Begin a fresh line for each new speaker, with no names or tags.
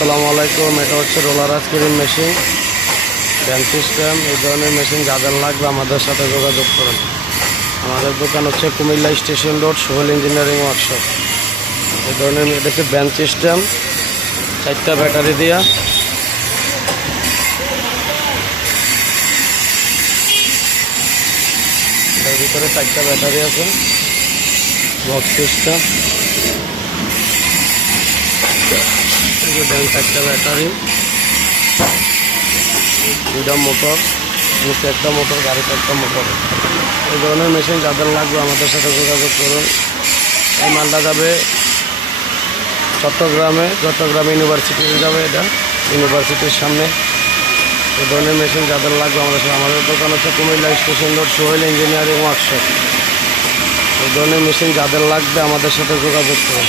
আসসালামু আলাইকুম। এটা হচ্ছে রোলার আইসক্রিম মেশিন ব্যান সিস্টেম এই ধরনের মেশিন যাদের লাগবে আমাদের সাথে যোগাযোগ করুন। আমাদের দোকান হচ্ছে Comilla station road, Sohel engineering workshop এই ধরনের এটা হচ্ছে ব্যান সিস্টেম চারটা ব্যাটারি দিয়া। এটার ভিতরে চারটা ব্যাটারি আছে। বক্স সিস্টেম যে দেন চারটা ব্যাটারি। দুইটা মোটর নিচে একটা মোটর গাড়িতে একটা মোটর এই ধরনের মেশিন যাদের লাগবে আমাদের সাথে যোগাযোগ করুন। এই মালটা যাবে চট্টগ্রামে, চট্টগ্রাম ইউনিভার্সিটি যাবে এটা ইউনিভার্সিটির সামনে। এই ধরনের মেশিন যাদের লাগবে আমাদের সাথে, আমাদের দোকান হচ্ছে Comilla station road Sohel engineering workshop এই ধরনের মেশিন যাদের লাগবে আমাদের সাথে যোগাযোগ করুন।